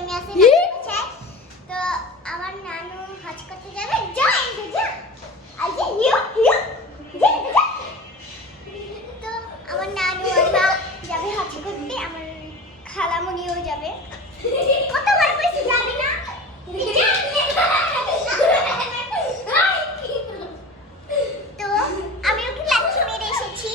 আমি আছি তো আমার নানু হজ করতে যাবে আজকে তো আমার নানু যাবে হজ করতে, আমার খালামণিও যাবে। কতবার কইছি যাবি না? তো আমি ওকে লাঠি মেরে এসেছি।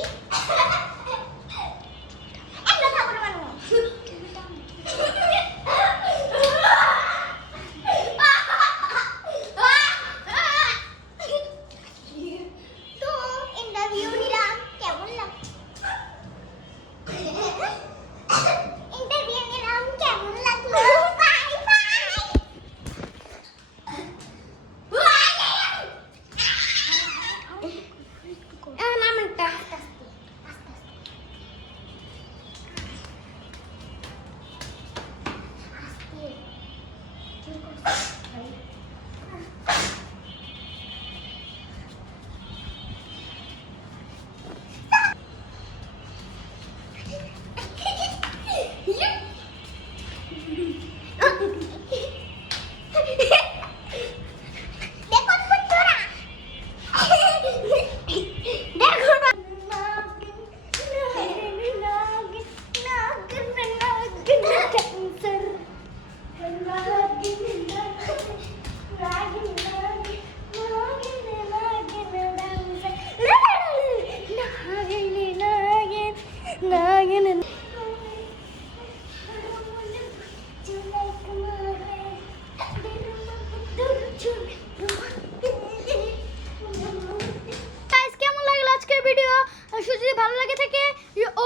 যদি ভালো লাগে থাকে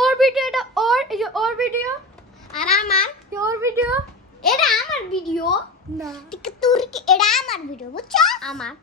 ওর ভিডিওটা ওর ভিডিও আর আমার ওর ভিডিও, এটা আমার ভিডিও না, তোর এটা আমার ভিডিও, বুঝছো? আমার